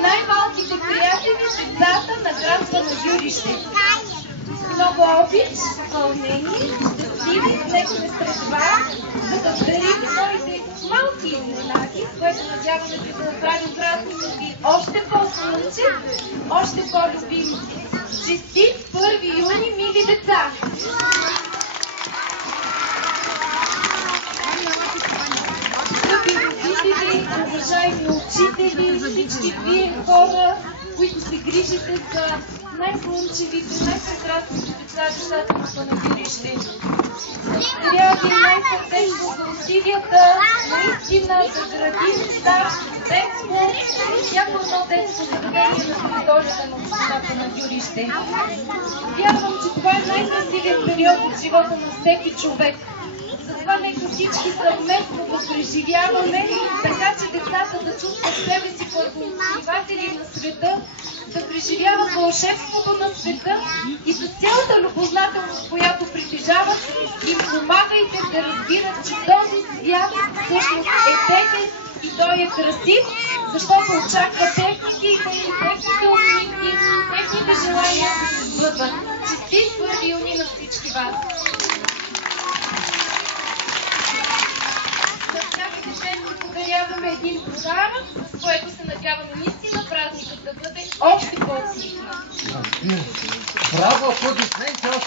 най-малките приятели, децата на град Панагюрище. С много обич, вълнение, щастливи в негова средба, за да дарим своите малки изненади, което надяваме се да направим празникът ви още по-слънчев, още по-любим. Честит 1 юни, мили деца! Скъпи родители, уважаеми учители, всички вие хора, които се грижите за най-слънчевите, най-прекрасните деца, децата на Панагюрище. Благодаря ви най-сърдечно за усилията, наистина да градим старшо детство, всяко едно детско заведение на територията на община Панагюрище. Вярвам, че това е най-красивият период от живота на всеки човек. Затова нека всички съвместно да преживяваме, така че децата да чувстват себе си като откриватели на света, да преживяват вълшебството на света и с цялата любознателност, която притежават, им помагайте да разбират, че този свят всъщност е техен и той е красив, защото очаква техните идеи, техните умения, техните желания да се сбъдват. Честит 1 юни на всички вас! Подаряваме един подарък, с което се надяваме наистина празникът да бъде още по-усилен. Браво, аплодисменти!